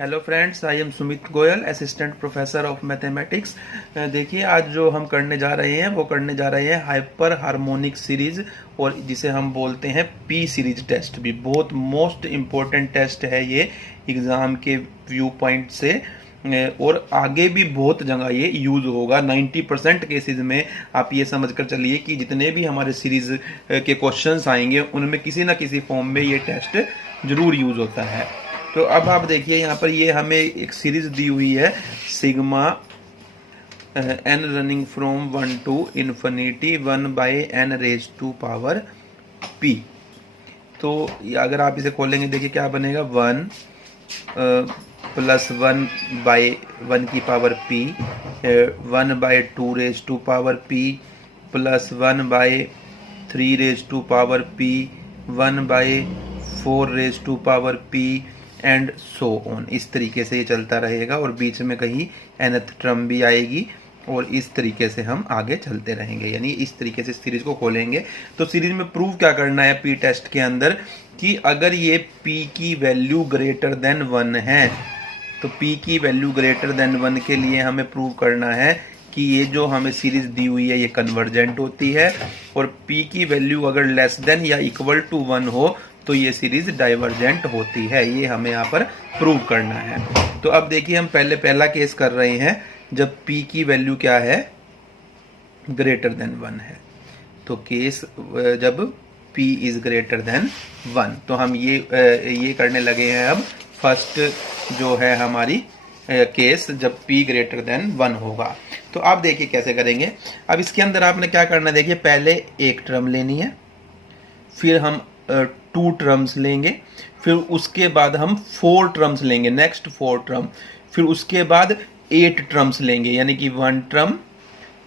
Hello friends, I am Sumit Goyal, assistant professor of mathematics. देखिए, आज जो हम करने जा रहे हैं वो करने जा रहे हैं हाइपर हार्मोनिक सीरीज, और जिसे हम बोलते हैं पी सीरीज टेस्ट। भी बहुत मोस्ट इम्पोर्टेंट टेस्ट है ये एग्ज़ाम के व्यू पॉइंट से, और आगे भी बहुत जगह ये यूज़ होगा। 90% केसेस में आप ये समझ कर चलिए कि जितने भी हमारे सीरीज़ के क्वेश्चंस आएंगे उनमें किसी ना किसी फॉर्म में ये टेस्ट ज़रूर यूज़ होता है। तो अब आप देखिए, यहाँ पर ये हमें एक सीरीज दी हुई है, sigma n running from 1 to infinity 1/n raise to power p। तो अगर आप इसे खोलेंगे, देखिए क्या बनेगा, 1 + 1/1 की power p, 1/2 raise to power p, plus 1/3 raise to power p, 1/4 raise to power p and so on. इस तरीके से ये चलता रहेगा, और बीच में कहीं nth टर्म भी आएगी, और इस तरीके से हम आगे चलते रहेंगे। यानी इस तरीके से सीरीज को खोलेंगे। तो सीरीज में प्रूव क्या करना है पी टेस्ट के अंदर, कि अगर ये p की वैल्यू ग्रेटर देन 1 है, तो p की वैल्यू ग्रेटर देन 1 के लिए हमें प्रूव करना है कि ये जो हमें सीरीज दी हुई है ये कन्वर्जेंट होती है, और p की वैल्यू अगर लेस देन या इक्वल टू 1 हो तो ये सीरीज डाइवर्जेंट होती है। ये हमें यहाँ पर प्रूव करना है। तो अब देखिए, हम पहला केस कर रहे हैं जब p की वैल्यू क्या है, ग्रेटर देन 1 है। तो केस जब p इज ग्रेटर देन 1, तो हम ये करने लगे हैं। अब फर्स्ट जो है हमारी केस जब p ग्रेटर देन 1 होगा। तो आप देखिए कैसे करेंगे। अब इसके अंदर आपने क्या करना है, देखिए पहले एक टर्म लेनी है, फिर हम 2 टर्म्स लेंगे, फिर उसके बाद हम 4 टर्म्स लेंगे, नेक्स्ट 4 टर्म, फिर उसके बाद 8 टर्म्स लेंगे, यानी कि 1 टर्म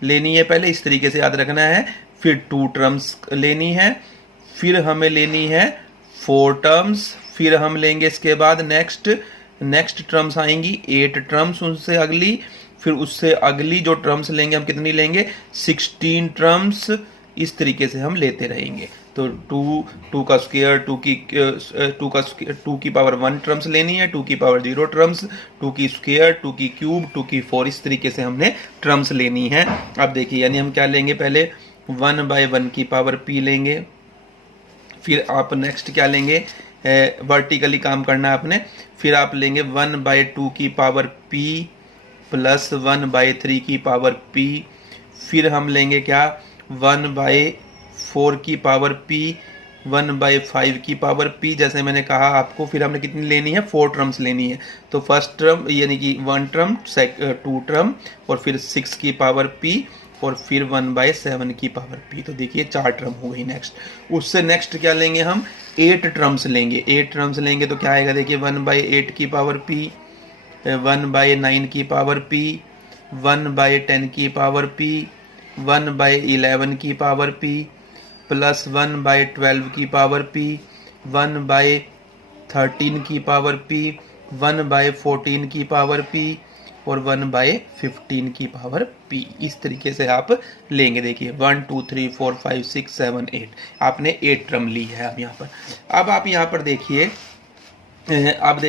लेनी है पहले, इस तरीके से याद रखना है, फिर 2 टर्म्स लेनी है, फिर हमें लेनी है 4 टर्म्स, फिर हम लेंगे इसके बाद नेक्स्ट टर्म्स आएंगी 8 टर्म्स, उनसे अगली, फिर उससे अगली जो टर्म्स लेंगे हम कितनी लेंगे, 16 टर्म्स। इस तरीके से हम लेते रहेंगे। तो 2 का स्क्वायर, 2 की पावर 1 टर्म्स लेनी है, 2 की पावर 0 टर्म्स, 2 की स्क्वायर, 2 की क्यूब, 2 की 4, इस तरीके से हमने टर्म्स लेनी है। अब देखिए, यानी हम क्या लेंगे, पहले 1/1 की पावर p लेंगे, फिर आप नेक्स्ट क्या लेंगे, वर्टिकली काम करना है आपने, फिर आप लेंगे 1/2 की पावर p प्लस 1/3 की पावर p, फिर हम लेंगे क्या, 1/4 की पावर p, 1/5 की पावर p, जैसे मैंने कहा आपको। फिर हमने कितनी लेनी है, 4 टर्म्स लेनी है। तो फर्स्ट टर्म यानी कि 1 टर्म, 2 टर्म, और फिर 6 की पावर p, और फिर 1/7 की पावर p। तो देखिए 4 टर्म हो गई। नेक्स्ट उससे नेक्स्ट क्या लेंगे, हम 8 टर्म्स लेंगे। 8 टर्म्स लेंगे तो क्या आएगा, देखिए 1/8 की पावर p, 1/9 की पावर p, 1/10 की पावर p, 1/11 की पावर p, प्लस 1/12 की पावर p, 1/13 की पावर p, 1/14 की पावर p, और 1/15 की पावर p। इस तरीके से आप लेंगे। देखिए 1 2 3 4 5 6 7 8, आपने 8 टर्म ली है। अब यहाँ पर आप यहाँ पर देखिए, अब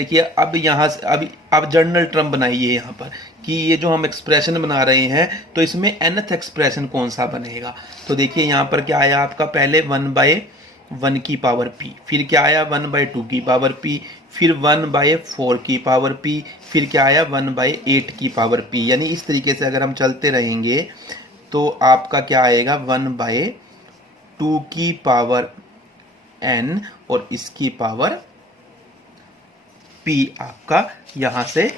यहाँ से अब आप जर्नल टर्म बनाइए यहाँ पर, कि ये जो हम एक्सप्रेशन बना रहे हैं तो इसमें nth एक्सप्रेशन कौन सा बनेगा। तो देखिए यहाँ पर क्या आया आपका, पहले 1/1 की पावर p, फिर क्या आया 1/2 की पावर p, फिर 1/4 की पावर p, फिर क्या आया 1/8 की पावर p। यानी इस तरीके से अगर हम चलते रहेंगे तो आपका क्या आएगा, 1/2 की पावर n, और इसकी पावर p आपका यहाँ से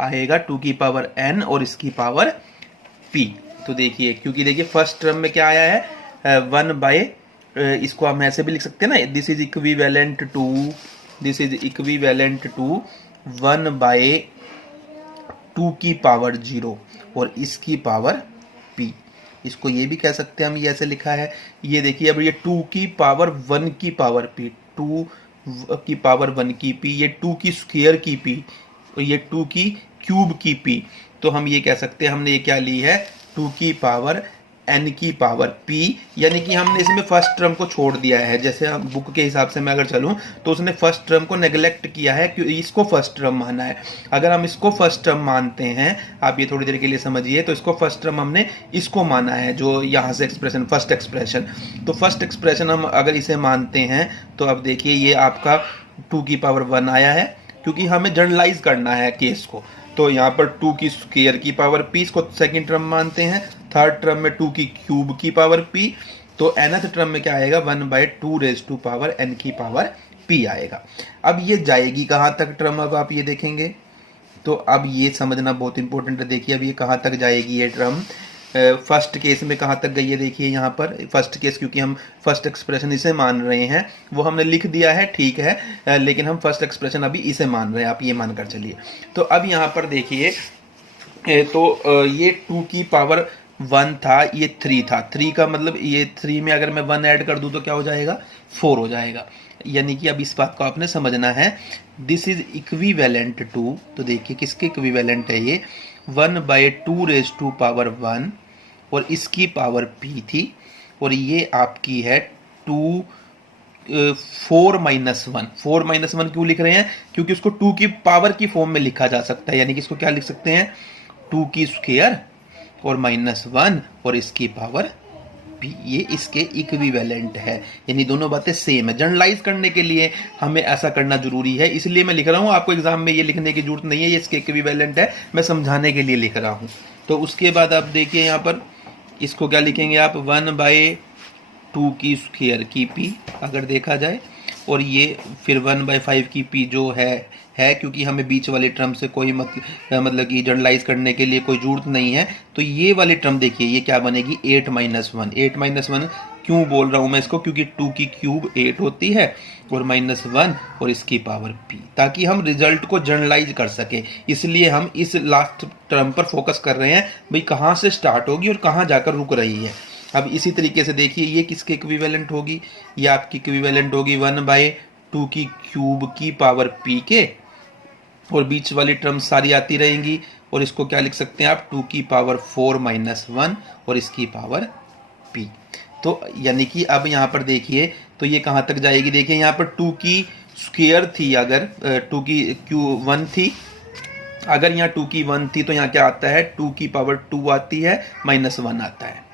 आएगा 2 की पावर n, और इसकी पावर p। तो देखिए, क्योंकि देखिए फर्स्ट टर्म में क्या आया है, 1 इसको हम ऐसे भी लिख सकते हैं ना, दिस इज इक्विवेलेंट टू 1/2 की पावर 0, और इसकी पावर p। इसको ये भी कह सकते हैं हम, ये ऐसे लिखा है। ये देखिए, अब ये 2 की पावर 1 की पावर p, 2 की पावर 1 की p, ये 2 की स्क्वायर की p, ये 2 की क्यूब की p। तो हम ये कह सकते हैं, हमने ये क्या ली है, 2 की पावर n की पावर p, यानी कि हमने इसमें फर्स्ट टर्म को छोड़ दिया है। जैसे हम बुक के हिसाब से मैं अगर चलूं तो उसने फर्स्ट टर्म को नेग्लेक्ट किया है, क्योंकि इसको फर्स्ट टर्म माना है। अगर हम इसको फर्स्ट टर्म मानते हैं, आप ये थोड़ी देर के लिए समझिए, तो इसको फर्स्ट टर्म हमने इसको माना है, जो यहाँ से एक्सप्रेशन फर्स्ट एक्सप्रेशन। तो फर्स्ट एक्सप्रेशन हम अगर इसे मानते हैं तो अब देखिए ये आपका 2 की पावर 1 आया है, क्योंकि हमें जनरलाइज करना है केस को। तो यहाँ पर 2 की स्क्वायर की पावर p, इसको सेकंड टर्म मानते हैं। थर्ड टर्म में 2 की क्यूब की पावर p, तो nth टर्म में क्या आएगा 1/2 रेज टू पावर n की पावर p आएगा। अब ये जाएगी कहाँ तक टर्म, अब आप ये देखेंगे तो अब ये समझना बहुत इंपॉर्टेंट है। देखिए अब ये कहाँ तक जाएगी ये टर्म, फर्स्ट केस में कहाँ तक गई है, देखिए यहाँ पर फर्स्ट केस, क्योंकि हम फर्स्ट एक्सप्रेशन इसे मान रहे हैं, वो हमने लिख दिया है ठीक है, लेकिन हम फर्स्ट एक्सप्रेशन अभी इसे मान रहे हैं, आप ये मानकर चलिए। तो अब यहाँ पर देखिए तो ये 2 की पावर 1 था, ये 3 था, 3 का मतलब ये 3 में अगर मैं 1 ऐड कर दूं तो क्या हो जाएगा 4 हो जाएगा। यानी कि अब इस बात को आपने समझना है, दिस इज इक्विवेलेंट टू, तो देखिए किसके इक्विवेलेंट है ये 1/2 रेज टू पावर 1, और इसकी पावर p थी, और ये आपकी है 4 माइनस 1। 4 माइनस 1 क्यों लिख रहे हैं, क्योंकि उसको 2 की पावर की फॉर्म में लिखा जा सकता है, यानी कि इसको क्या लिख सकते हैं 2 की स्क्वायर और -1 और इसकी पावर p, ये इसके इक्विवेलेंट है, यानी दोनों बातें सेम है। जनरलाइज करने के लिए हमें ऐसा करना जरूरी है, इसलिए मैं लिख रहा हूं, आपको एग्जाम में ये लिखने की जरूरत नहीं है, ये इसके इक्विवेलेंट है, मैं समझाने के लिए लिख रहा हूं। तो उसके बाद आप देखिए यहाँ पर इसको क्या लिखेंगे आप 1/2 की स्क्वायर की p अगर देखा जाए, और ये फिर 1/5 की p जो है क्योंकि हमें बीच वाले टर्म से कोई मतलब कि जनरलाइज करने के लिए कोई जरूरत नहीं है, तो ये वाली टर्म देखिए ये क्या बनेगी 8 माइनस 1। 8 माइनस 1 क्यों बोल रहा हूं मैं इसको, क्योंकि 2 की क्यूब 8 होती है और -1 और इसकी पावर p, ताकि हम रिजल्ट को जनरलाइज कर सके, इसलिए हम इस लास्ट टर्म पर फोकस कर रहे हैं, भाई कहाँ से स्टार्ट होगी और कहाँ जाकर रुक रही है। अब इसी तरीके से देखिए ये किसके इक्विवेलेंट होगी, ये आपकी इक्विवेलेंट होगी 1/2 की क्यूब की पावर p के, और बीच वाली टर्म सारी आती रहेंगी, और इसको क्या लिख सकते हैं आप 2 की पावर 4 माइनस 1 और इसकी पावर p। तो यानी कि अब यहाँ पर देखिए तो ये कहाँ तक जाएगी, देखिए यहाँ पर 2 की स्क्वायर थी, अगर 2 की क्यू 1 थी, अगर यहाँ 2 की 1 थी तो यहाँ क्या आता है 2 की पावर 2 आती है -1 आता है,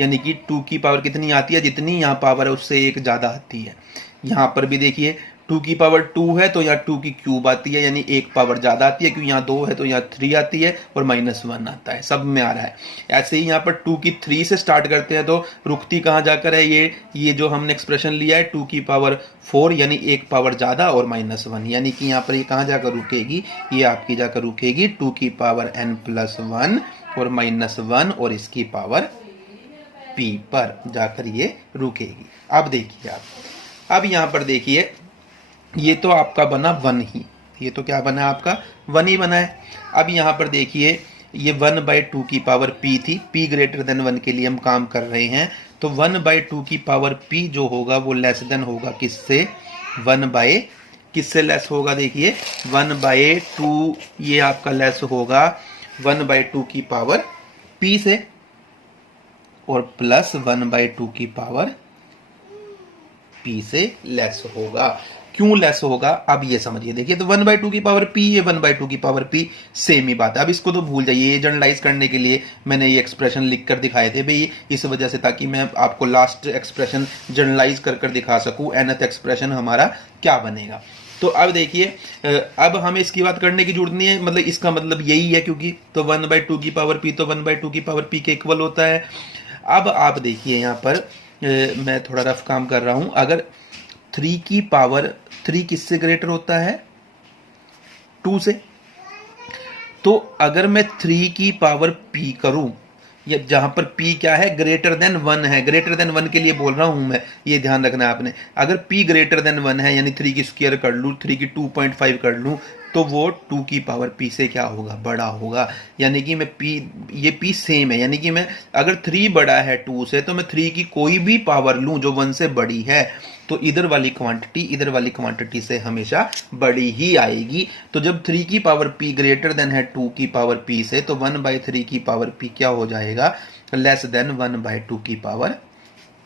यानी कि 2 की पावर कितनी आती है, जितनी यहाँ पावर है उससे एक ज़्यादा आती है। यहाँ पर भी देखिए 2 की पावर 2 है तो यहाँ 2 की क्यूब आती है, यानी एक पावर ज़्यादा आती है, क्योंकि यहाँ 2 है तो यहाँ 3 आती है और -1 आता है, सब में आ रहा है। ऐसे ही यहाँ पर 2 की 3 से स्टार्ट करते हैं तो रुकती कहाँ जाकर है, ये जो हमने एक्सप्रेशन लिया है 2 की पावर 4, यानी एक पावर ज़्यादा और -1, यानी कि यहाँ पर ये कहाँ जाकर रुकेगी, ये आपकी जाकर रुकेगी 2 की पावर n+1 और -1 और इसकी पावर p पर जाकर ये रुकेगी। अब देखिए अब यहाँ पर देखिए ये तो आपका बना 1 ही, ये तो क्या बना आपका 1 ही बना है। अब यहाँ पर देखिए ये 1/2 की पावर p थी, p ग्रेटर देन 1 के लिए हम काम कर रहे हैं, तो 1/2 की पावर p जो होगा वो लेस देन होगा किससे, किससे लेस होगा, देखिए 1/2 ये आपका लेस होगा 1/2 की पावर p से, और प्लस 1/2 की पावर p से लेस होगा। क्यों लेस होगा अब ये समझिए, देखिए तो 1/2 की पावर p, ये 1/2 की पावर p सेम ही बात है। अब इसको तो भूल जाइए, ये जनरलाइज करने के लिए मैंने ये एक्सप्रेशन लिख कर दिखाए थे भाई, इस वजह से ताकि मैं आपको लास्ट एक्सप्रेशन जनरलाइज कर दिखा सकूं, nth एक्सप्रेशन हमारा क्या बनेगा। तो अब देखिए अब हमें इसकी बात करने की जरूरत नहीं है, मतलब इसका मतलब यही है, क्योंकि तो 1/2 की पावर p तो 1/2 की पावर p के इक्वल होता है। अब आप देखिए यहाँ पर मैं थोड़ा रफ काम कर रहा हूं, अगर 3 की पावर 3 किससे ग्रेटर होता है 2 से, तो अगर मैं 3 की पावर p करूं, या जहां पर p क्या है ग्रेटर देन 1 है, ग्रेटर देन 1 के लिए बोल रहा हूं मैं, ये ध्यान रखना है आपने, अगर p ग्रेटर देन 1 है यानी 3 की स्क्वायर कर लूं, 3 की 2.5 कर लूं, तो वो 2 की पावर p से क्या होगा बड़ा होगा, यानी कि मैं p, ये p सेम है, यानी कि मैं अगर 3 बड़ा है 2 से तो मैं 3 की कोई भी पावर लूं जो 1 से बड़ी है, तो इधर वाली क्वांटिटी से हमेशा बड़ी ही आएगी। तो जब 3 की पावर p ग्रेटर देन है 2 की पावर p से, तो 1/3 की पावर p क्या हो जाएगा, लेस देन 1/2 की पावर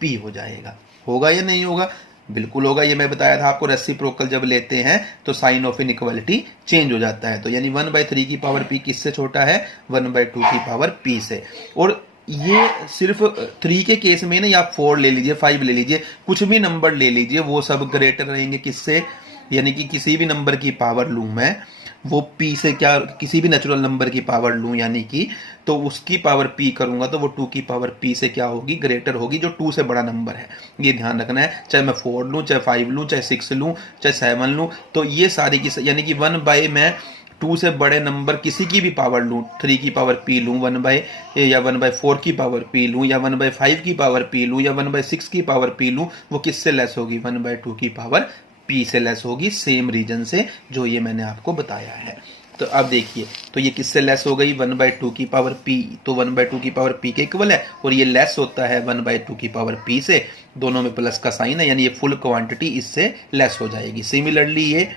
p हो जाएगा। होगा या नहीं होगा? बिल्कुल होगा। ये मैं बताया था आपको, रेसिप्रोकल जब लेते हैं तो साइन ऑफ इनइक्वालिटी चेंज हो जाता है। तो यानी 1/3 की पावर p किससे छोटा है, 1/2 की पावर p से। और ये सिर्फ 3 के केस में ना, या 4 ले लीजिए, 5 ले लीजिए, कुछ भी नंबर ले लीजिए, वो सब ग्रेटर रहेंगे किससे, यानी कि किसी भी नंबर की पावर लूं मैं, वो p से, क्या किसी भी नेचुरल नंबर की पावर लूं यानी कि, तो उसकी पावर p करूंगा तो वो 2 की पावर p से क्या होगी, ग्रेटर होगी, जो 2 से बड़ा नंबर है। ये ध्यान रखना है, चाहे मैं 4 लूं, चाहे 5 लूं, चाहे 6 लूं, चाहे 7 लूं, तो ये सारी की, यानी कि मैं 2 से बड़े नंबर किसी की भी पावर लूं, 3 की पावर p लूं, 1/4 की पावर p लूं, या 1/5 की पावर p लूं, या 1/6 की पावर p लूं, वो किससे लेस होगी, 1/2 की पावर p से लेस होगी, सेम रीजन से जो ये मैंने आपको बताया है। तो अब देखिए, तो ये किससे लेस हो गई, 1/2 की पावर p, तो 1/2 की पावर p के इक्वल है, और ये लेस होता है 1/2 की पावर p से, दोनों में प्लस का साइन है, यानी ये फुल क्वांटिटी इससे लेस हो जाएगी। सिमिलरली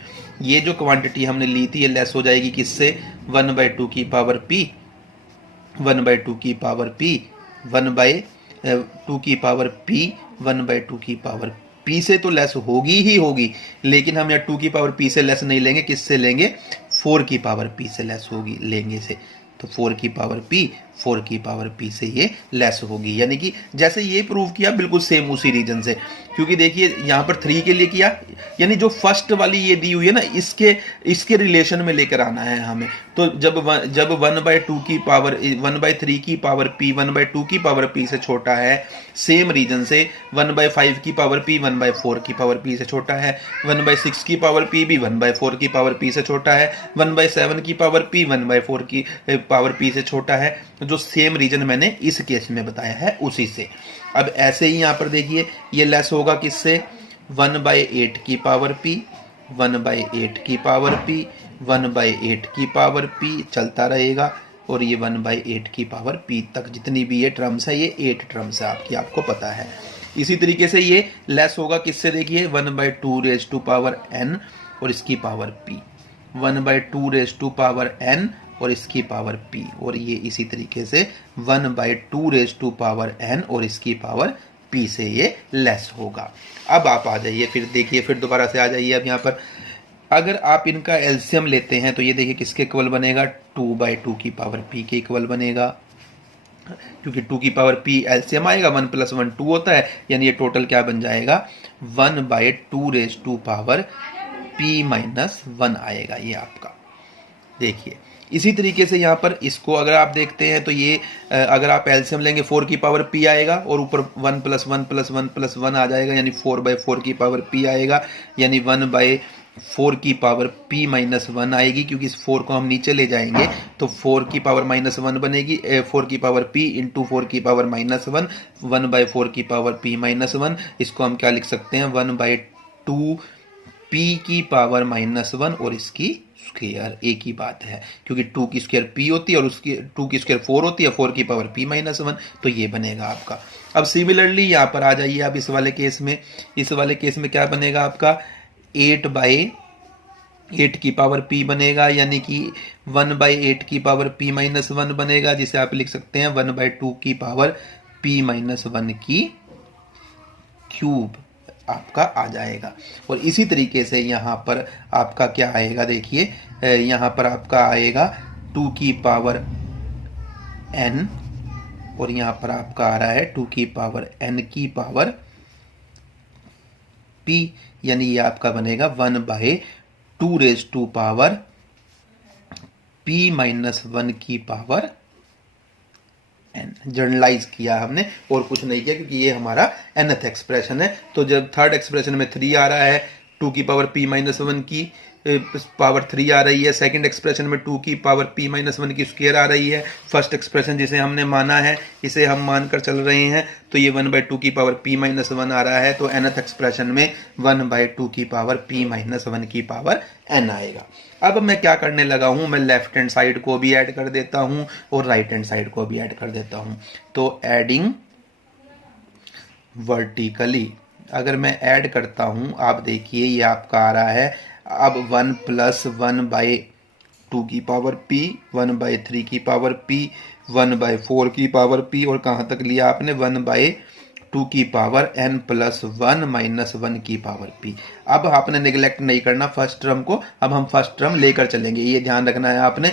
ये जो क्वांटिटी हमने ली थी, ये लेस हो जाएगी किससे, 1/2 की पावर p, 1/2 की पावर p, 1/2 की पावर p, 1/2 की पावर p से तो लेस होगी ही होगी, लेकिन हम यहाँ 2 की पावर p से लेस नहीं लेंगे, किससे लेंगे, 4 की पावर p से लेस होगी, लेंगे से, तो 4 की पावर p से ये लेस होगी। यानी कि जैसे ये प्रूव किया, बिल्कुल सेम उसी रीजन से, क्योंकि देखिए यहाँ पर 3 के लिए किया, यानी जो फर्स्ट वाली ये दी हुई है ना, इसके रिलेशन में लेकर आना है हमें। तो जब 1/2 की पावर 1/3 की पावर p 1/2 की पावर p से छोटा है, सेम रीजन से 1/5 की पावर p 1/4 की पावर p से छोटा है, 1/6 की पावर p भी 1/4 की पावर p से छोटा है, 1/7 की पावर p 1/4 की पावर p से छोटा है, जो सेम रीजन मैंने इस केस में बताया है उसी से। अब ऐसे ही यहाँ पर देखिए, ये लेस होगा किससे, 1/8 की पावर p, 1/8 की पावर p, 1/8 की पावर p चलता रहेगा, और ये 1/8 की पावर p तक जितनी भी ये टर्म्स है, ये 8 टर्म्स है आपकी, आपको पता है। इसी तरीके से ये लेस होगा किससे, देखिए 1/2 रेज टू पावर n और इसकी power p, 1/2 raise to power n और इसकी पावर p, और ये इसी तरीके से 1/2 रेज टू पावर n और इसकी पावर p से ये लेस होगा। अब आप आ जाइए, फिर देखिए, फिर दोबारा से आ जाइए। अब यहाँ पर अगर आप इनका एलसीएम लेते हैं तो ये देखिए किसके इक्वल बनेगा, 2/2 की पावर p के इक्वल बनेगा, क्योंकि 2 की पावर p एलसीएम आएगा, 1 + 1 2 होता है, यानी ये टोटल क्या बन जाएगा, 1/2 रेज टू पावर p - 1 आएगा ये आपका। देखिए इसी तरीके से यहाँ पर इसको अगर आप देखते हैं तो ये अगर आप एलसीएम लेंगे 4 की पावर p आएगा, और ऊपर 1 + 1 + 1 + 1 आ जाएगा, यानी 4/4 की पावर p आएगा, यानी 1/4 की पावर p - 1 आएगी, क्योंकि इस 4 को हम नीचे ले जाएंगे तो 4 की पावर -1 बनेगी, 4 की पावर p इंटू 4 की पावर -1, 1/4 की पावर p - 1, इसको हम क्या लिख सकते हैं, 1/2 p की पावर -1 और इसकी स्क्वायर, एक ही बात है, क्योंकि 2 की स्क्वायर p होती है और उसकी 2 की स्क्वायर 4 होती है, 4 की पावर p - 1, तो ये बनेगा आपका। अब सिमिलरली यहाँ पर आ जाइए आप इस वाले केस में क्या बनेगा आपका, 8/8 की पावर p बनेगा, यानी कि 1/8 की पावर p - 1 बनेगा, जिसे आप लिख सकते हैं 1/2 की पावर p - 1 की क्यूब आपका आ जाएगा। और इसी तरीके से यहाँ पर आपका क्या आएगा, देखिए यहाँ पर आपका आएगा 2 की पावर n, और यहाँ पर आपका आ रहा है 2 की पावर n की पावर p, यानी ये आपका बनेगा 1/2 रेज टू पावर p - 1 की पावर n। जनरलाइज किया हमने और कुछ नहीं किया, क्योंकि ये हमारा nth एक्सप्रेशन है। तो जब थर्ड एक्सप्रेशन में 3 आ रहा है, 2 की पावर p - 1 की पावर 3 आ रही है, सेकंड एक्सप्रेशन में 2 की पावर p - 1 की स्क्वायर आ रही है, फर्स्ट एक्सप्रेशन जिसे हमने माना है इसे हम मानकर चल रहे हैं, तो ये 1/2 की पावर p - 1 आ रहा है, तो nth एक्सप्रेशन में 1/2 की पावर p - 1 की पावर n आएगा। अब मैं क्या करने लगा हूं, मैं लेफ्ट हैंड साइड को भी ऐड कर देता हूं और राइट हैंड साइड को भी ऐड कर देता हूं। तो एडिंग वर्टिकली, अगर मैं ऐड करता हूँ, आप देखिए ये आपका आ रहा है अब 1 + 1/2 की पावर p, 1/3 की पावर p, 1/4 की पावर p, और कहाँ तक लिया आपने 1/2 की पावर n + 1 - 1 की पावर p। अब आपने निगलेक्ट नहीं करना फर्स्ट टर्म को, अब हम फर्स्ट टर्म लेकर चलेंगे, ये ध्यान रखना है आपने।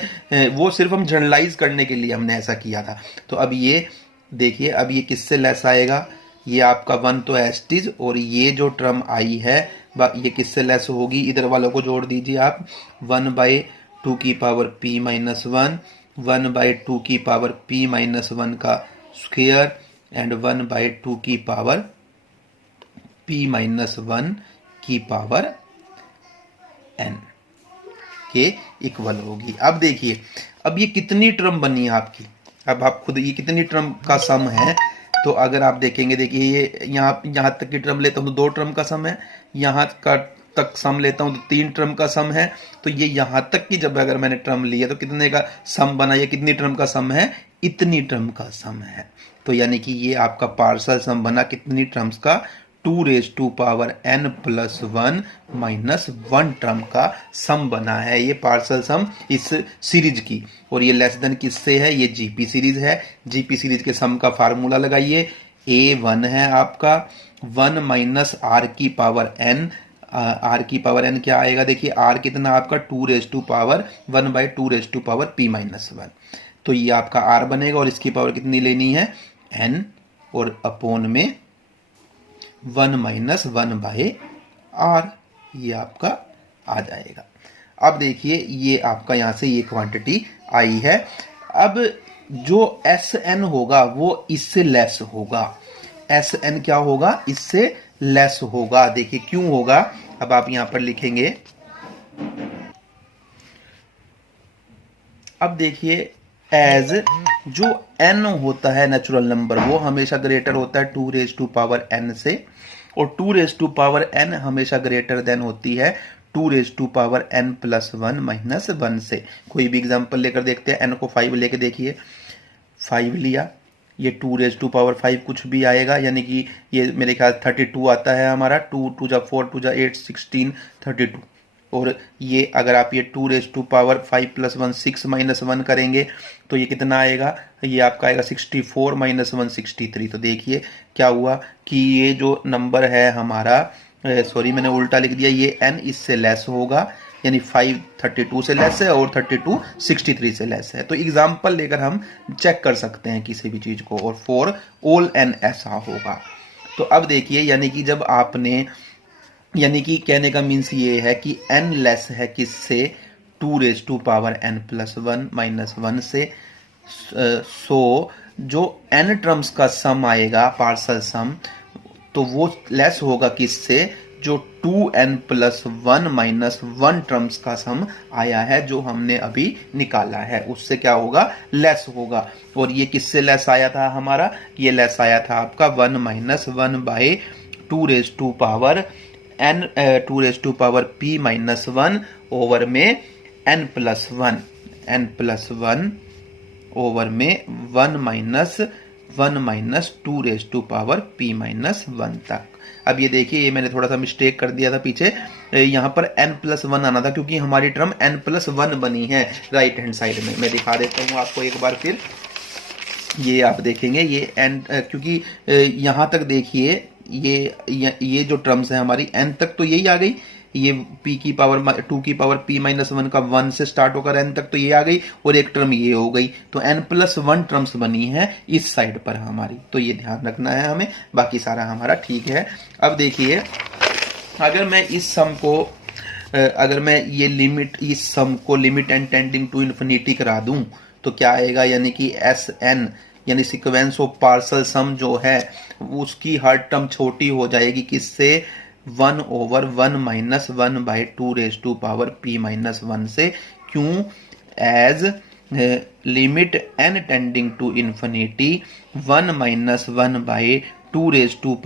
वो सिर्फ हम जनरलाइज करने के लिए हमने ऐसा किया था। तो अब ये देखिए, अब ये किससे लेस आएगा, ये आपका 1 तो एस्टीज, और ये जो टर्म आई है ये किससे लेस होगी, इधर वालों को जोड़ दीजिए आप, 1/2 की पावर p - 1, 1/2 की पावर p - 1 का स्क्वायर, एंड 1/2 की पावर p - 1 की पावर n के इक्वल होगी। अब देखिए, अब ये कितनी टर्म बनी है आपकी, अब आप खुद, ये कितनी टर्म का सम है, तो अगर आप देखेंगे, देखिए ये यहाँ तक की टर्म लेता हूँ तो 2 टर्म का सम है, यहाँ का तक सम लेता हूँ तो 3 टर्म का सम है, तो ये यहाँ तक की जब अगर मैंने टर्म लिया तो कितने का सम बना, ये कितनी टर्म का सम है, इतनी टर्म का सम है। तो यानी कि ये आपका पार्शियल सम बना कितनी टर्म्स का, 2n + 1 - 1 टर्म का सम बना है ये पार्शियल सम इस सीरीज की। और ये लेस देन किससे है, ये जीपी सीरीज है। जीपी सीरीज के सम का फार्मूला लगाइए, a1 है आपका 1 - r की पावर n, r की पावर n क्या आएगा, देखिए r कितना आपका 2 / 2 p - 1, तो ये आपका r बनेगा, और इसकी पावर कितनी लेनी है, n, और अपोन में 1 - 1/r, ये आपका आ जाएगा। अब देखिए ये आपका यहाँ से ये क्वांटिटी आई है। अब जो Sn होगा वो इससे लेस होगा, Sn क्या होगा, इससे लेस होगा। देखिए क्यों होगा, अब आप यहां पर लिखेंगे, अब देखिए एज जो n होता है नेचुरल नंबर वो हमेशा ग्रेटर होता है 2n से, और 2n हमेशा ग्रेटर देन होती है 2n + 1 - 1 से। कोई भी एग्जांपल लेकर देखते हैं, n को 5 लेके देखिए, 5 लिया, ये 2 कुछ भी आएगा, यानी कि ये मेरे ख्याल 32 आता है हमारा, 2 × 2 = 4, 2 × 8 = 16, 32। और ये अगर आप ये 2 + 5 + 1 6 - 1 करेंगे तो ये कितना आएगा, ये आपका आएगा 64 - 1 63। तो देखिए क्या हुआ कि ये जो नंबर है हमारा, सॉरी मैंने उल्टा लिख दिया, ये n इससे लेस होगा, यानी 5 32 से लेस है और 32 63 से लेस है। तो एग्जाम्पल लेकर हम चेक कर सकते हैं किसी भी चीज को, और फॉर ऑल n ऐसा होगा। तो अब देखिए, यानी कि जब आपने, यानी कि कहने का मीन्स ये है कि n लेस है किससे, 2n + 1 - 1 से। सो जो n टर्म्स का सम आएगा पार्शियल सम, तो वो लेस होगा किससे, जो 2n + 1 - 1 टर्म्स का सम आया है जो हमने अभी निकाला है, उससे क्या होगा, लेस होगा। और ये किससे लेस आया था हमारा, ये लेस आया था आपका 1 - 1/2 n 2 p - 1 ओवर में n + 1 ओवर में 1 - 2 p - 1 तक। अब ये देखिए, ये मैंने थोड़ा सा मिस्टेक कर दिया था पीछे, यहाँ पर n + 1 आना था क्योंकि हमारी टर्म n + 1 बनी है राइट हैंड साइड में। मैं दिखा देता हूँ आपको एक बार फिर, ये आप देखेंगे ये n, क्योंकि यहाँ तक देखिए ये जो टर्म्स है हमारी n तक तो यही आ गई, ये p की पावर 2 की पावर p - 1 का 1 से स्टार्ट होकर n तक तो ये आ गई, और एक टर्म ये हो गई, तो n + 1 टर्म्स बनी है इस साइड पर हमारी। तो ये ध्यान रखना है हमें, बाकी सारा हमारा ठीक है। अब देखिए, अगर मैं इस सम को, अगर मैं ये लिमिट, इस सम को limit n tending to infinity करा दूं तो क्या आएगा, यानी कि Sn यानी सीक्वेंस ऑफ पार्शियल सम जो है उसकी हर टर्म छोटी हो जाएगी किससे, 1/1 - 1/2 p - 1 से। क्यों, as limit n tending to infinity 1 - 1/2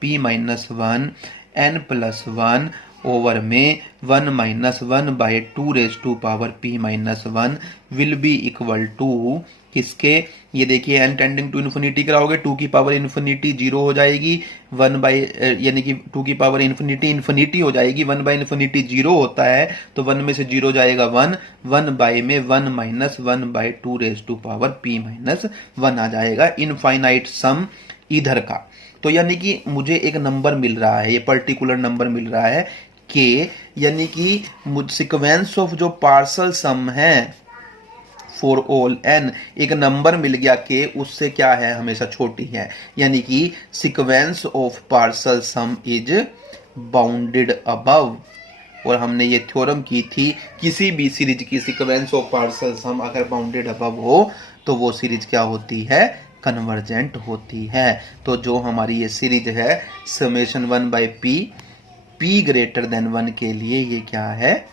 p - 1 n + 1 over में 1 minus 1/2 will be equal to किसके, ये देखिए n टेंडिंग टू इन्फिनिटी कराओगे 2 की पावर इन्फिनिटी 0 हो जाएगी, 1 बाई यानी कि 2 की पावर इन्फिनिटी इन्फिनिटी हो जाएगी, 1 बाई इन्फिनिटी 0 होता है तो 1 में से 0 जाएगा 1, 1 बाई में 1 माइनस 1/2 आ जाएगा इनफाइनाइट सम इधर का। तो यानी कि मुझे एक नंबर मिल रहा है, ये पर्टिकुलर नंबर मिल रहा है के, यानी कि सिक्वेंस ऑफ जो पार्सल सम है फॉर ऑल n, एक नंबर मिल गया के, उससे क्या है हमेशा छोटी है, यानी कि sequence of partial some is bounded above. और हमने ये थ्योरम की थी किसी भी सीरीज की सीक्वेंस ऑफ पार्सल सम अगर बाउंडेड अबव हो तो वो सीरीज क्या होती है, कन्वर्जेंट होती है। तो जो हमारी ये सीरीज है summation 1/p p greater than 1 के लिए ये क्या है,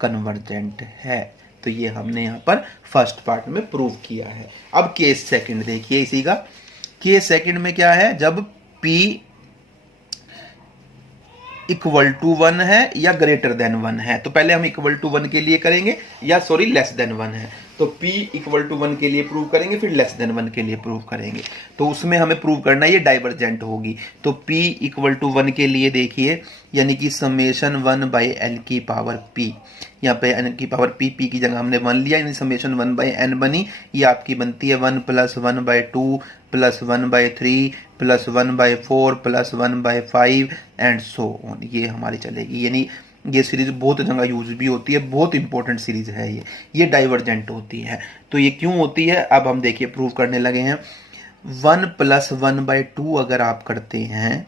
कन्वर्जेंट है। तो ये हमने यहाँ पर फर्स्ट पार्ट में प्रूव किया है। अब केस सेकंड देखिए इसी का, केस सेकंड में क्या है, जब p इक्वल टू 1 है या ग्रेटर देन 1 है, तो पहले हम इक्वल टू 1 के लिए करेंगे या सॉरी लेस देन 1 है, तो p इक्वल टू 1 के लिए प्रूव करेंगे, फिर लेस देन 1 के लिए प्रूव करेंगे। तो उसमें हमें प्रूव करना है ये डाइवर्जेंट होगी। तो p इक्वल टू 1 के लिए देखिए, यानी कि समेशन 1/n की पावर p, यहाँ पे n की पावर p की जगह हमने 1 लिया, यानी समेशन 1/n बनी, ये आपकी बनती है 1 + 1/2 + 1/3 + 1/4 + 1/5 एंड सो ऑन, ये हमारी चलेगी। यानी ये सीरीज बहुत जगह यूज भी होती है, बहुत इंपॉर्टेंट सीरीज है ये डाइवर्जेंट होती है। तो ये क्यों होती है अब हम देखिए प्रूव करने लगे हैं। 1 + 1/2 अगर आप करते हैं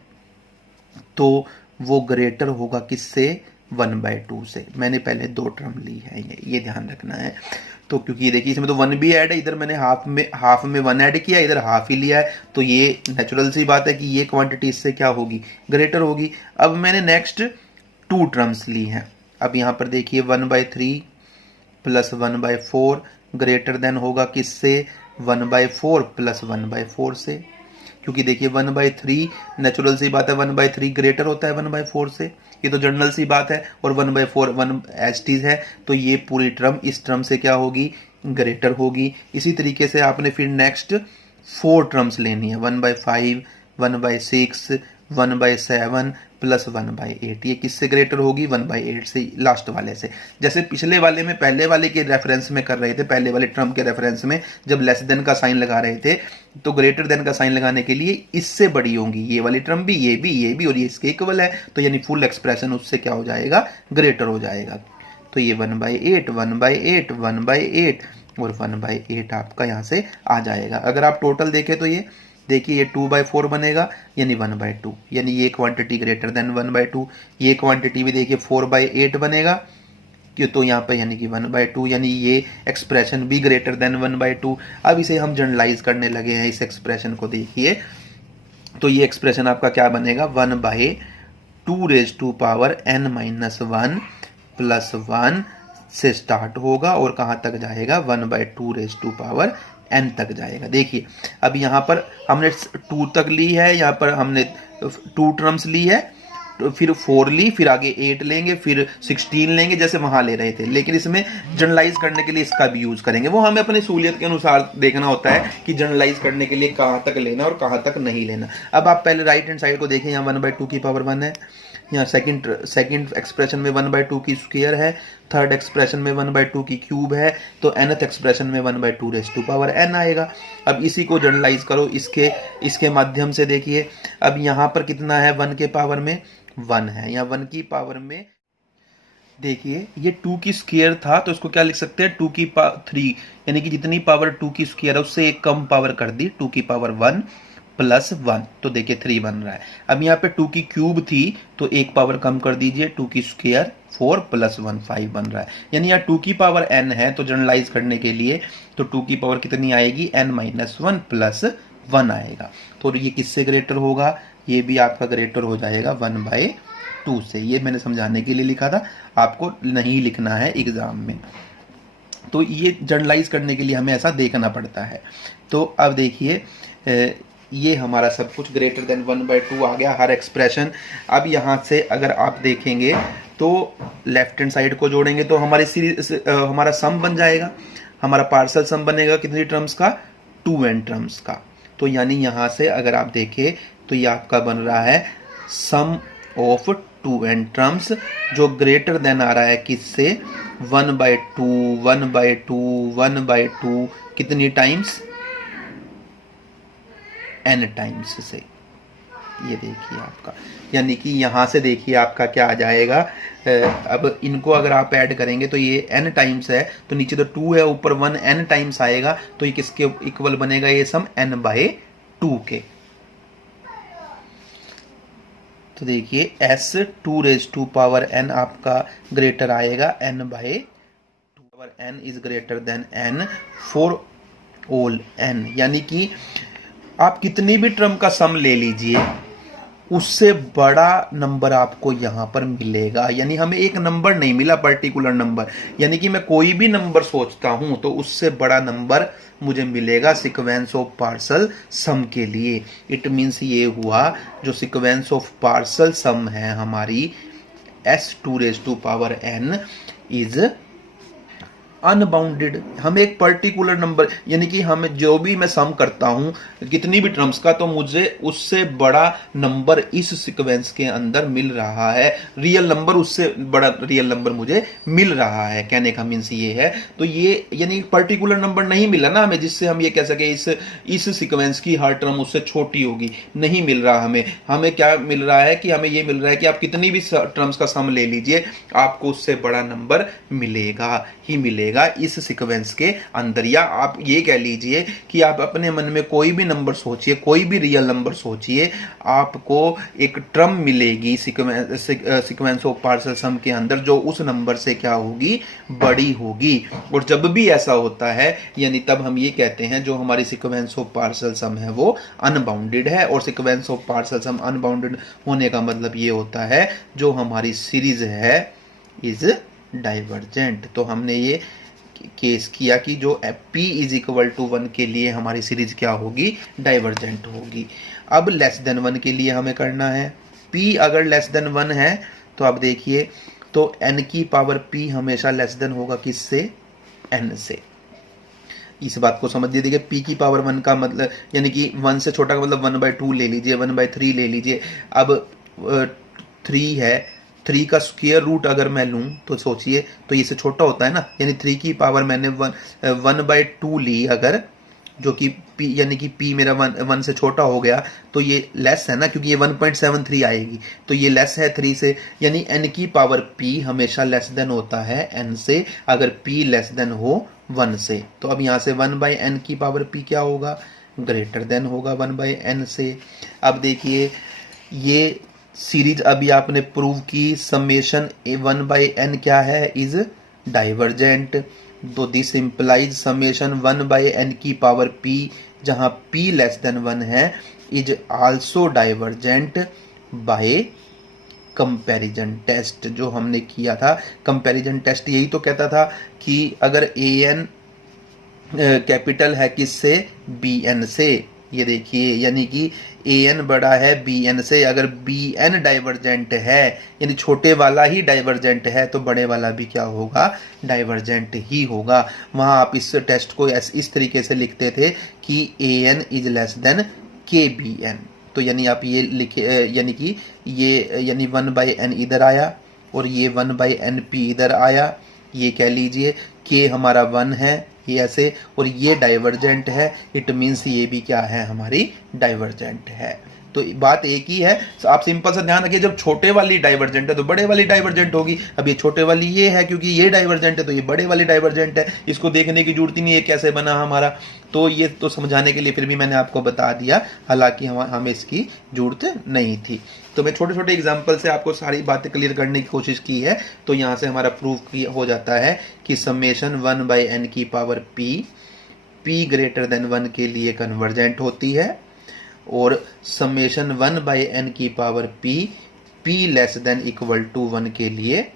तो वो ग्रेटर होगा किससे, 1/2 से। मैंने पहले 2 टर्म ली है, ये ध्यान रखना है। तो क्योंकि देखिए इसमें तो 1 भी ऐड है, इधर मैंने हाफ में 1 ऐड किया, इधर हाफ ही लिया है, तो ये नेचुरल सी बात है कि ये क्वांटिटी इससे क्या होगी, ग्रेटर होगी। अब मैंने नेक्स्ट 2 टर्म्स ली हैं। अब यहाँ पर देखिए 1/3 + 1/4 ग्रेटर देन होगा किससे, 1/4 + 1/4 से, क्योंकि देखिए 1/3 नेचुरल सी बात है, 1/3 ग्रेटर होता है 1/4 से, ये तो जनरल सी बात है, और 1/4 1 एज है, तो ये पूरी टर्म इस टर्म से क्या होगी, ग्रेटर होगी। इसी तरीके से आपने फिर नेक्स्ट 4 टर्म्स लेनी है, 1/5 1/6 1/7 + 1/8, ये किससे ग्रेटर होगी, 1/8 से, लास्ट वाले से। जैसे पिछले वाले में पहले वाले के रेफरेंस में कर रहे थे, पहले वाले टर्म के रेफरेंस में जब लेस देन का साइन लगा रहे थे, तो ग्रेटर देन का साइन लगाने के लिए इससे बड़ी होंगी ये वाली टर्म भी, ये भी और ये इसके इक्वल है, तो यानी फुल एक्सप्रेशन उससे क्या हो जाएगा, ग्रेटर हो जाएगा। तो ये 1/8 1/8 1/8 और 1/8 आपका यहाँ से आ जाएगा। अगर आप टोटल देखें तो ये देखिए ये 2/4 बनेगा, यानी 1/2, यानी ये क्वांटिटी ग्रेटर देन 1/2। ये क्वांटिटी भी देखिए 4/8 बनेगा, क्यों, तो यहाँ पे यानी कि 1/2, यानी ये एक्सप्रेशन भी ग्रेटर देन 1/2। अब इसे हम जनरलाइज करने लगे हैं, इस एक्सप्रेशन को देखिए, तो ये एक्सप्रेशन आपका क्या बनेगा, 1/2n-1 + 1 से स्टार्ट होगा और कहाँ तक जाएगा, 1/2n तक जाएगा। देखिए अब यहाँ पर हमने 2 तक ली है, यहाँ पर हमने 2 टर्म्स ली है, तो फिर 4 ली, फिर आगे 8 लेंगे, फिर 16 लेंगे जैसे वहां ले रहे थे, लेकिन इसमें जनरलाइज करने के लिए इसका भी यूज करेंगे। वो हमें अपनी सहूलियत के अनुसार देखना होता है कि जनरलाइज करने के लिए कहाँ तक लेना और कहाँ तक नहीं लेना। अब आप पहले राइट हैंड साइड को देखें, यहाँ 1/2 की पावर 1 है, यहाँ सेकंड एक्सप्रेशन में 1/2 की स्क्वायर है, थर्ड एक्सप्रेशन में 1/2 की क्यूब है, तो nth एक्सप्रेशन में 1/2n आएगा। अब इसी को जनरलाइज करो इसके माध्यम से। देखिए अब यहाँ पर कितना है, 1 के पावर में 1 है, यहाँ 1 की पावर में देखिए ये 2 की स्क्वायर था, तो इसको क्या लिख सकते हैं, 2 की पावर 3, यानी कि जितनी पावर 2 की स्क्वायर है उससे एक कम पावर कर दी, 2 की पावर 1 + 1, तो देखिए 3 बन रहा है। अब यहाँ पे 2 की क्यूब थी, तो एक पावर कम कर दीजिए, 2 की स्क्वायर 4 + 1 5 बन रहा है, यानी यहाँ 2 की पावर n है, तो जनरलाइज करने के लिए तो 2 की पावर कितनी आएगी, n-1 + 1 आएगा। तो ये किससे ग्रेटर होगा, ये भी आपका ग्रेटर हो जाएगा 1/2 से। ये मैंने समझाने के लिए लिखा था, आपको नहीं लिखना है एग्जाम में, तो ये जनरलाइज करने के लिए हमें ऐसा देखना पड़ता है। तो अब देखिए ये हमारा सब कुछ ग्रेटर देन 1/2 आ गया हर एक्सप्रेशन। अब यहाँ से अगर आप देखेंगे तो लेफ्ट हैंड साइड को जोड़ेंगे तो हमारी सीरीज हमारा सम बन जाएगा, हमारा पार्सल सम बनेगा कितनी टर्म्स का, 2n टर्म्स का। तो यानी यहां से अगर आप देखें तो ये आपका बन रहा है सम ऑफ 2n टर्म्स, जो ग्रेटर देन आ रहा है किससे, 1/2 1/2 1/2 कितनी टाइम्स, n टाइम्स से। ये देखिए आपका, यानी कि यहां से देखिए आपका क्या आ जाएगा, अब इनको अगर आप ऐड करेंगे तो ये n टाइम्स है, तो नीचे तो 2 है, ऊपर 1 n टाइम्स आएगा, तो ये किसके इक्वल बनेगा, ये सम n/2 के। तो देखिए s2n आपका ग्रेटर आएगा n/2, n is greater than n for all n, यानी कि आप कितनी भी टर्म का सम ले लीजिए उससे बड़ा नंबर आपको यहां पर मिलेगा। यानी हमें एक नंबर नहीं मिला, पर्टिकुलर नंबर, यानी कि मैं कोई भी नंबर सोचता हूं तो उससे बड़ा नंबर मुझे मिलेगा सीक्वेंस ऑफ पार्सल सम के लिए। इट मीन्स ये हुआ जो सीक्वेंस ऑफ पार्सल सम है हमारी s2n इज अनबाउंडेड। हम एक पर्टिकुलर नंबर, यानी कि हम जो भी मैं सम करता हूं कितनी भी टर्म्स का, तो मुझे उससे बड़ा नंबर इस सीक्वेंस के अंदर मिल रहा है, रियल नंबर, उससे बड़ा रियल नंबर मुझे मिल रहा है। कहने का मीन्स ये है, तो ये यानी पर्टिकुलर नंबर नहीं मिला ना हमें जिससे हम ये कह सके इस सीक्वेंस की हर टर्म उससे छोटी होगी, नहीं मिल रहा हमें क्या मिल रहा है कि हमें ये मिल रहा है कि आप कितनी भी टर्म्स का सम ले लीजिए आपको उससे बड़ा नंबर मिलेगा ही मिलेगा इस सीक्वेंस के अंदर। या आप ये कह लीजिए कि आप अपने मन में कोई भी नंबर सोचिए, कोई भी रियल नंबर सोचिए, आपको एक टर्म मिलेगी सीक्वेंस ऑफ पार्सल सम के अंदर जो उस नंबर से क्या होगी, बड़ी होगी। और जब भी ऐसा होता है यानी तब हम ये कहते हैं जो हमारी सीक्वेंस ऑफ पार्सल सम है वो अनबाउंडेड है। और sequence of partial sum unbounded होने का मतलब ये होता है जो हमारी सीरीज है इज डाइवर्जेंट। तो हमने ये केस किया कि जो p इज इक्वल टू 1 के लिए हमारी सीरीज क्या होगी, डाइवर्जेंट होगी। अब लेस देन 1 के लिए हमें करना है, p अगर लेस देन 1 है तो आप देखिए तो n की पावर p हमेशा लेस देन होगा किससे, n से। इस बात को समझ लीजिए, p की पावर 1 का मतलब यानी कि 1 से छोटा का मतलब 1/2 ले लीजिए, 1/3 ले लीजिए। अब 3 है, 3 का स्क्वायर रूट अगर मैं लूं तो सोचिए तो ये से छोटा होता है ना, यानी 3 की पावर मैंने 1/2 ली अगर, जो कि p यानी कि p मेरा 1 से छोटा हो गया तो ये लेस है ना, क्योंकि ये 1.73 आएगी तो ये लेस है 3 से, यानी n की पावर p हमेशा लेस देन होता है n से अगर p लेस देन हो 1 से। तो अब यहां से 1/n की पावर p क्या होगा, ग्रेटर देन होगा 1/n से। अब देखिए ये सीरीज अभी आपने प्रूव की, समेशन 1/n क्या है, इज डाइवर्जेंट। तो दिस इंप्लाइज समेशन 1/n की पावर p जहां p लेस देन 1 है is also divergent by comparison test. जो हमने किया था कंपैरिजन टेस्ट यही तो कहता था कि अगर an कैपिटल है किससे, bn से। ये देखिए यानी कि an बड़ा है bn से, अगर bn डाइवर्जेंट है यानी छोटे वाला ही डाइवर्जेंट है तो बड़े वाला भी क्या होगा, डाइवर्जेंट ही होगा। वहां आप इस टेस्ट को इस तरीके से लिखते थे कि an is less than kbn। तो यानी आप ये लिखे यानी कि ये यानी 1/n इधर आया और ये 1/np इधर आया, ये कह लीजिए k हमारा 1 है ये ऐसे, और ये डाइवर्जेंट है, इट मीन्स ये भी क्या है, हमारी डाइवर्जेंट है। तो बात एक ही है, आप सिंपल सा ध्यान रखिए, जब छोटे वाली डाइवर्जेंट है तो बड़े वाली डाइवर्जेंट होगी। अब ये छोटे वाली ये है क्योंकि ये डाइवर्जेंट है तो ये बड़े वाली डाइवर्जेंट है, इसको देखने की जरूरत ही नहीं है कैसे बना हमारा। तो ये तो समझाने के लिए फिर भी मैंने आपको बता दिया, हालांकि हमें इसकी जरूरत नहीं थी। तो मैं छोटे छोटे एग्जाम्पल से आपको सारी बातें क्लियर करने की कोशिश की है। तो यहाँ से हमारा प्रूफ हो जाता है कि समेशन 1/n की पावर p ग्रेटर देन 1 के लिए कन्वर्जेंट होती है और समेशन 1/n की power p less than equal to 1 के लिए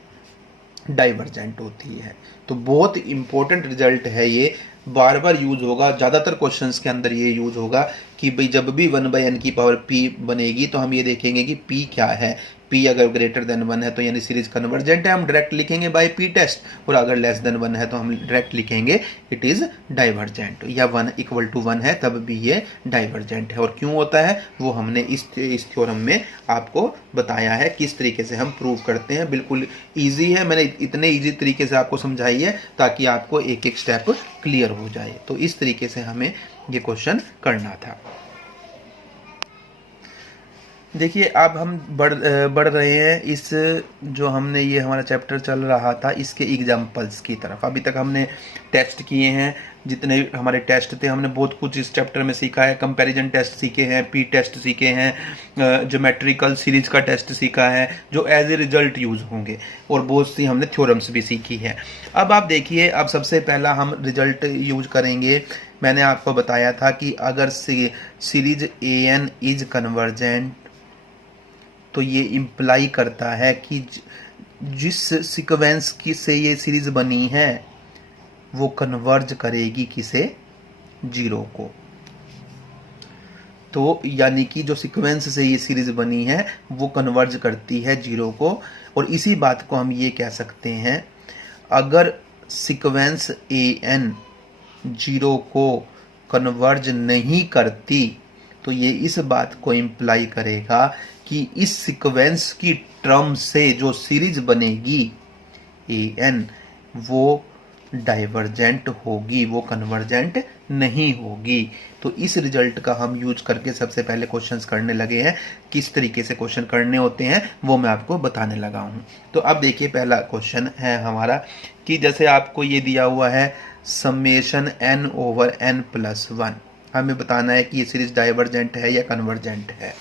डाइवर्जेंट होती है। तो बहुत इंपॉर्टेंट रिजल्ट है ये, बार बार यूज होगा, ज्यादातर क्वेश्चंस के अंदर ये यूज होगा कि भाई जब भी 1/n की पावर p बनेगी तो हम ये देखेंगे कि p क्या है। p अगर ग्रेटर देन 1 है तो यानी सीरीज कन्वर्जेंट है, हम डायरेक्ट लिखेंगे बाय p टेस्ट, और अगर लेस देन 1 है तो हम डायरेक्ट लिखेंगे इट इज़ डाइवर्जेंट, या 1 इक्वल टू 1 है तब भी ये डाइवर्जेंट है। और क्यों होता है वो हमने इस थ्योरम में आपको बताया है, किस तरीके से हम प्रूव करते हैं। बिल्कुल ईजी है, मैंने इतने ईजी तरीके से आपको समझाई है ताकि आपको एक एक स्टेप क्लियर हो जाए। तो इस तरीके से हमें ये क्वेश्चन करना था। देखिए अब हम बढ़ रहे हैं इस जो हमने ये हमारा चैप्टर चल रहा था इसके एग्जाम्पल्स की तरफ। अभी तक हमने टेस्ट किए हैं, जितने हमारे टेस्ट थे हमने बहुत कुछ इस चैप्टर में सीखा है। कंपैरिजन टेस्ट सीखे हैं, पी टेस्ट सीखे हैं, ज्योमेट्रिकल सीरीज का टेस्ट सीखा है जो एज ए रिजल्ट यूज़ होंगे, और बहुत सी हमने थ्योरम्स भी सीखी है। अब आप देखिए, अब सबसे पहला हम रिजल्ट यूज करेंगे। मैंने आपको बताया था कि अगर सीरीज an इज कन्वर्जेंट तो ये इम्प्लाई करता है कि जिस सीक्वेंस की से ये सीरीज बनी है वो कन्वर्ज करेगी किसे, जीरो को। तो यानी कि जो सीक्वेंस से ये सीरीज बनी है वो कन्वर्ज करती है जीरो को। और इसी बात को हम ये कह सकते हैं, अगर सीक्वेंस an जीरो को कन्वर्ज नहीं करती तो ये इस बात को इम्प्लाई करेगा कि इस सीक्वेंस की टर्म से जो सीरीज बनेगी an वो डाइवर्जेंट होगी, वो कन्वर्जेंट नहीं होगी। तो इस रिजल्ट का हम यूज करके सबसे पहले क्वेश्चंस करने लगे हैं। किस तरीके से क्वेश्चन करने होते हैं वो मैं आपको बताने लगा हूं। तो अब देखिए पहला क्वेश्चन है हमारा कि जैसे आपको ये दिया हुआ है समेशन n/n+1, हमें बताना है कि ये सीरीज डाइवर्जेंट है या कन्वर्जेंट है।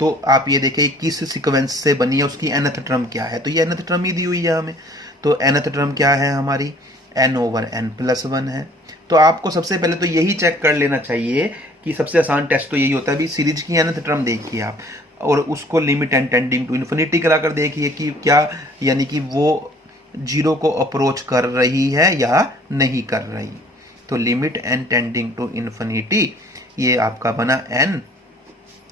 तो आप ये देखिए किस सीक्वेंस से बनी है, उसकी nth टर्म क्या है, तो ये nth टर्म ही दी हुई है हमें। तो nth टर्म क्या है हमारी, n/n+1 है। तो आपको सबसे पहले तो यही चेक कर लेना चाहिए कि सबसे आसान टेस्ट तो यही होता है, भी सीरीज की nth टर्म देखिए आप और उसको limit n tending to infinity कराकर देखिए कि क्या यानी कि वो जीरो को अप्रोच कर रही है या नहीं कर रही। तो limit n tending to infinity, ये आपका बना n,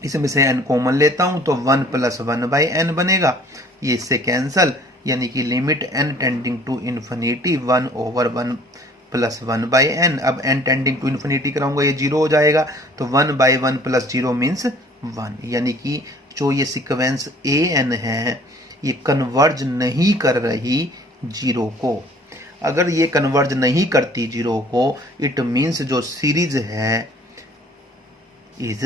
इसमें से n कॉमन लेता हूं तो 1 + 1/n बनेगा, ये इससे कैंसल, यानी कि limit n tending to infinity 1/1 + 1/n। अब n टेंडिंग टू इन्फिनिटी कराऊंगा ये जीरो हो जाएगा, तो 1/1 + 0 मीन्स 1, यानी कि जो ये सीक्वेंस an है ये कन्वर्ज नहीं कर रही जीरो को। अगर ये कन्वर्ज नहीं करती जीरो को, इट मीन्स जो सीरीज है इज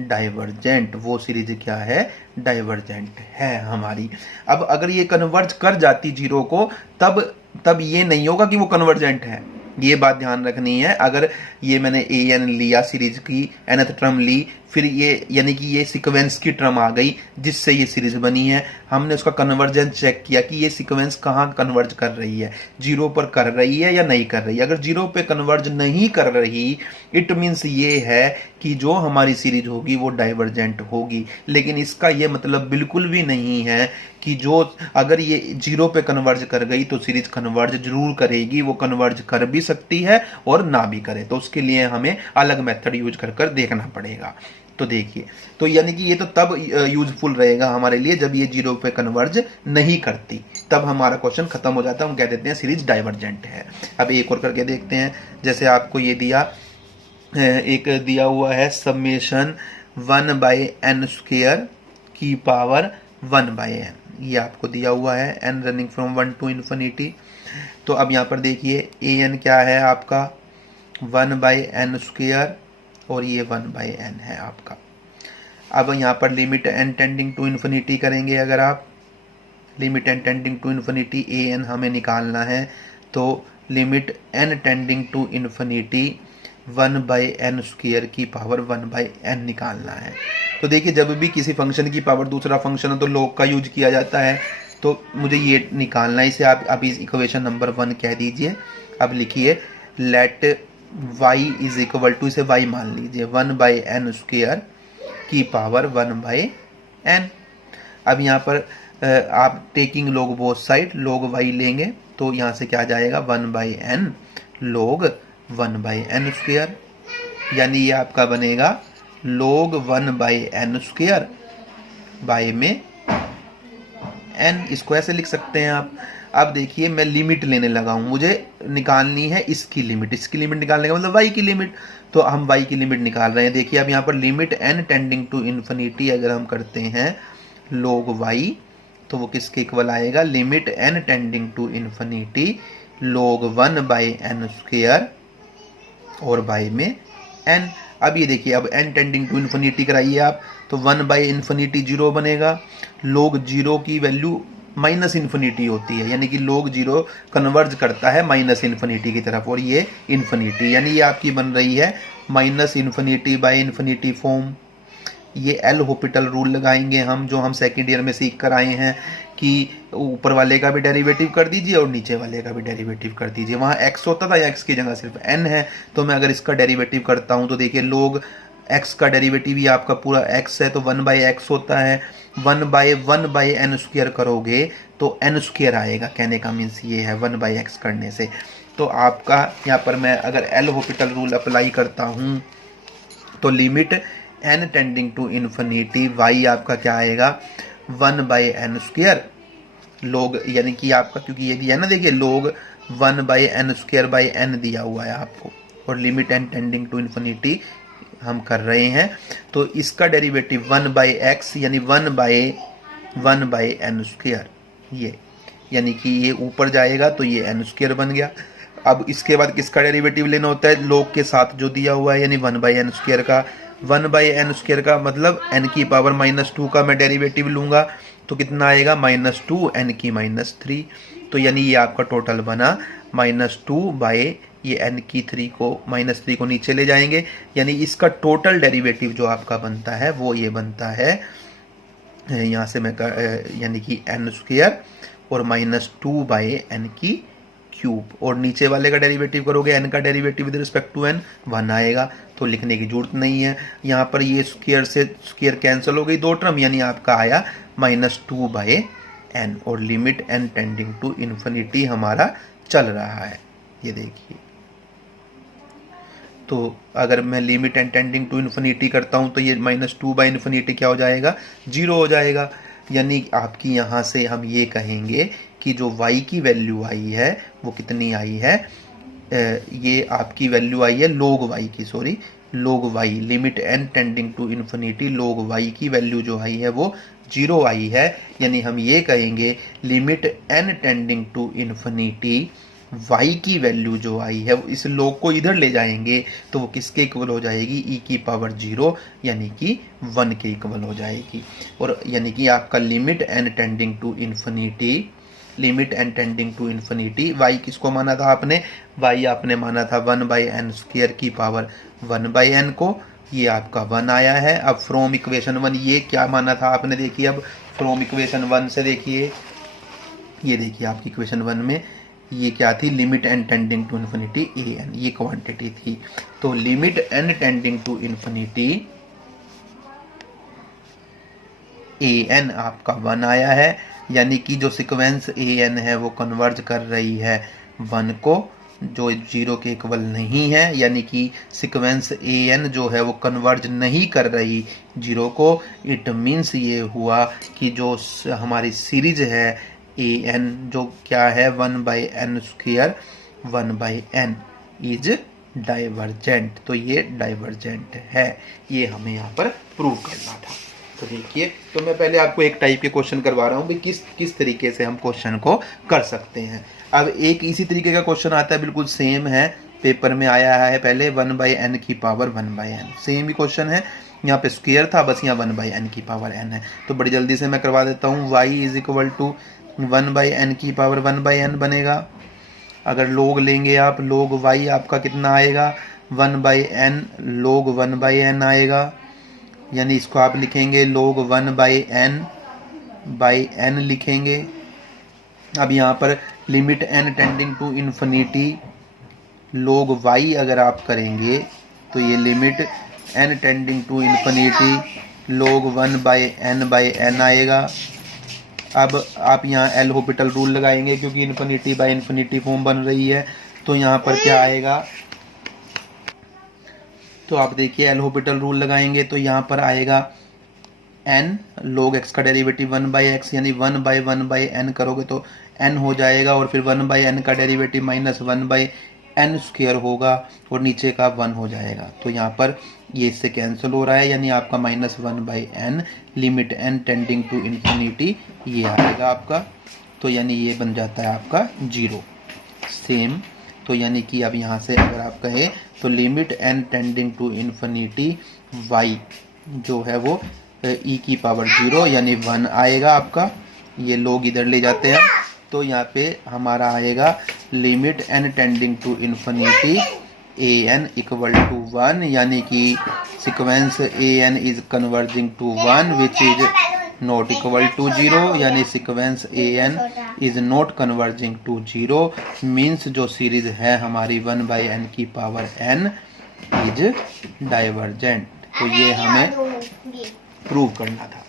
डाइवर्जेंट, वो सीरीज क्या है, डाइवर्जेंट है हमारी। अब अगर ये कन्वर्ज कर जाती जीरो को, तब ये नहीं होगा कि वो कन्वर्जेंट है, ये बात ध्यान रखनी है। अगर ये मैंने an लिया, सीरीज की nth टर्म ली, फिर ये यानी कि ये सीक्वेंस की टर्म आ गई जिससे ये सीरीज बनी है, हमने उसका कन्वर्जेंस चेक किया कि ये सीक्वेंस कहाँ कन्वर्ज कर रही है, जीरो पर कर रही है या नहीं कर रही है। अगर जीरो पे कन्वर्ज नहीं कर रही, इट मीन्स ये है कि जो हमारी सीरीज होगी वो डाइवर्जेंट होगी। लेकिन इसका ये मतलब बिल्कुल भी नहीं है कि जो अगर ये जीरो पे कन्वर्ज कर गई तो सीरीज कन्वर्ज जरूर करेगी, वो कन्वर्ज कर भी सकती है और ना भी करे, तो उसके लिए हमें अलग मेथड यूज कर देखना पड़ेगा। तो देखिए, तो यानी कि ये तो तब यूजफुल रहेगा हमारे लिए जब ये जीरो पे कन्वर्ज नहीं करती, तब हमारा क्वेश्चन खत्म हो जाता है, हम कह देते हैं सीरीज डाइवर्जेंट है। अब एक और करके देखते हैं, जैसे आपको ये दिया, एक दिया हुआ है समेशन 1/n² की पावर 1/n, ये आपको दिया हुआ है n running from 1 to infinity. तो अब यहाँ पर देखिए an क्या है आपका 1/n² और ये 1/n है आपका। अब यहाँ पर limit n tending to infinity करेंगे, अगर आप limit n tending to infinity an हमें निकालना है, तो limit n tending to infinity 1/n² की पावर 1/n निकालना है। तो देखिए जब भी किसी फंक्शन की पावर दूसरा फंक्शन है तो log का यूज किया जाता है, तो मुझे ये निकालना है, इसे आप अभी इक्वेशन नंबर 1 कह दीजिए। अब लिखिए let y is equal to, इसे y मान लीजिए, 1/n² की पावर 1/n। अब यहाँ पर आप taking log both side log y लेंगे, तो यहाँ से क्या जाएगा 1/n log 1/n², यानी ये आपका बनेगा log 1/n² बाय में n, इसको ऐसे लिख सकते हैं आप। अब देखिए मैं लिमिट लेने लगा हूं, मुझे निकालनी है इसकी लिमिट निकालने का मतलब y की लिमिट, तो हम y की लिमिट निकाल रहे हैं। देखिए अब यहाँ पर limit n tending to infinity अगर हम करते हैं log y, तो वो किसके इक्वल आएगा, limit n tending to infinity log 1/n² और बाय में n। अब ये देखिए अब n टेंडिंग टू इन्फिनिटी कराइए आप, तो 1/∞ 0 बनेगा। log 0 की वैल्यू माइनस इन्फिनिटी होती है, यानी कि log 0 कन्वर्ज करता है माइनस इन्फिनिटी की तरफ, और ये इन्फिनिटी, यानी ये आपकी बन रही है -∞/∞ फॉर्म। ये एल हॉपिटल रूल लगाएंगे हम, जो हम सेकेंड ईयर में सीख कर आए हैं कि ऊपर वाले का भी डेरिवेटिव कर दीजिए और नीचे वाले का भी डेरिवेटिव कर दीजिए। वहाँ x होता था, या x की जगह सिर्फ n है, तो मैं अगर इसका डेरिवेटिव करता हूँ तो देखिए log x का डेरिवेटिव ही आपका पूरा x है, तो 1/x होता है। 1/1/n² करोगे तो n² आएगा, कहने का मीन्स ये है 1/x करने से। तो आपका यहाँ पर मैं अगर एल हॉपिटल रूल अप्लाई करता हूँ तो limit n tending to infinity y आपका क्या आएगा, 1/n² log, यानी कि आपका क्योंकि ये दिया है ना, देखिए log 1/n² दिया हुआ है आपको, और limit n tending to infinity हम कर रहे हैं, तो इसका डेरिवेटिव 1/x यानी 1/n², ये यानी कि ये ऊपर जाएगा तो ये n² बन गया। अब इसके बाद किसका डेरिवेटिव लेना होता है, log के साथ जो दिया हुआ है, यानी 1/n² का। 1/n² का मतलब n की पावर -2 का मैं डेरिवेटिव लूंगा तो कितना आएगा, -2 n की -3, तो यानी ये आपका टोटल बना -2 ये n की 3 को नीचे ले जाएंगे, यानी इसका टोटल डेरिवेटिव जो आपका बनता है वो ये बनता है, यहाँ से मैं यानी कि n² और -2/n³, और नीचे वाले का डेरिवेटिव करोगे n का derivative with respect to n 1 आएगा, तो लिखने की जरूरत नहीं है। यहाँ पर ये स्क्वायर से स्क्वायर कैंसिल हो गई, दो टर्म, यानी आपका आया -2/n, और limit n tending to infinity हमारा चल रहा है, ये देखिए। तो अगर मैं limit n tending to infinity करता हूँ तो ये -2/∞ क्या हो जाएगा, 0 हो जाएगा। यानी आपकी यहाँ से हम ये कहेंगे कि जो y की वैल्यू आई है वो कितनी आई है, ये आपकी वैल्यू आई है log y की, log y, limit n tending to infinity log y की वैल्यू जो आई है वो 0 आई है। यानी हम ये कहेंगे limit n tending to infinity y की वैल्यू जो आई है, इस log को इधर ले जाएंगे तो वो किसके इक्वल हो जाएगी, e की पावर 0 यानी कि 1 के इक्वल हो जाएगी। और यानी कि आपका limit n tending to infinity y किसको माना था आपने, y आपने माना था 1/n² की पावर 1/n को, ये आपका 1 आया है। अब फ्रॉम इक्वेशन 1 ये क्या माना था आपने, देखिए अब फ्रॉम इक्वेशन 1 से देखिए, ये देखिए आपकी इक्वेशन 1 में ये क्या थी, limit n tending to infinity an, ये क्वांटिटी थी। तो limit n tending to infinity an आपका 1 आया है, यानी कि जो सीक्वेंस an है वो कन्वर्ज कर रही है 1 को, जो 0 के इक्वल नहीं है, यानी कि सीक्वेंस an जो है वो कन्वर्ज नहीं कर रही 0 को। इट मीन्स ये हुआ कि जो हमारी सीरीज है an जो क्या है 1/n² 1/n इज डाइवर्जेंट, तो ये डाइवर्जेंट है, ये हमें यहाँ पर प्रूव करना था। तो देखिए, तो मैं पहले आपको एक टाइप के क्वेश्चन करवा रहा हूँ कि किस तरीके से हम क्वेश्चन को कर सकते हैं। अब एक इसी तरीके का क्वेश्चन आता है, बिल्कुल सेम है, पेपर में आया है पहले 1/n की पावर 1/n, सेम ही क्वेश्चन है, यहाँ पे स्क्वायर था, बस यहाँ 1/n की पावर n है। तो बड़ी जल्दी से मैं करवा देता हूँ, y is equal to 1/n की पावर 1/n बनेगा। अगर log लेंगे आप, log y आपका कितना आएगा, 1/n log 1/n आएगा, यानी इसको आप लिखेंगे log 1/n लिखेंगे। अब यहाँ पर limit n tending to infinity log y अगर आप करेंगे तो ये limit n tending to infinity log 1/n आएगा। अब आप यहाँ एल हॉपिटल रूल लगाएंगे क्योंकि इन्फिनिटी फॉर्म बन रही है, तो यहाँ पर क्या आएगा, तो आप देखिए एल हॉपिटल रूल लगाएंगे तो यहाँ पर आएगा n log x का डेरिवेटिव 1/x यानी 1/1/n करोगे तो n हो जाएगा, और फिर 1/n का डेरिवेटिव -1/n² होगा और नीचे का 1 हो जाएगा। तो यहाँ पर ये इससे कैंसिल हो रहा है, यानी आपका -1/n limit n tending to infinity ये आएगा आपका। तो यानी ये बन जाता है आपका 0 सेम। तो यानी कि अब यहाँ से अगर आप कहें तो limit n tending to infinity y जो है वो e की पावर 0 यानी 1 आएगा आपका। ये लोग इधर ले जाते हैं तो यहाँ पे हमारा आएगा limit n tending to infinity an equal to 1, यानी कि sequence an is converging to 1 which is not equal to 0, यानी sequence an is not converging to 0 means जो सीरीज है हमारी 1/n की पावर n इज डाइवर्जेंट। तो ये हमें प्रूव करना था।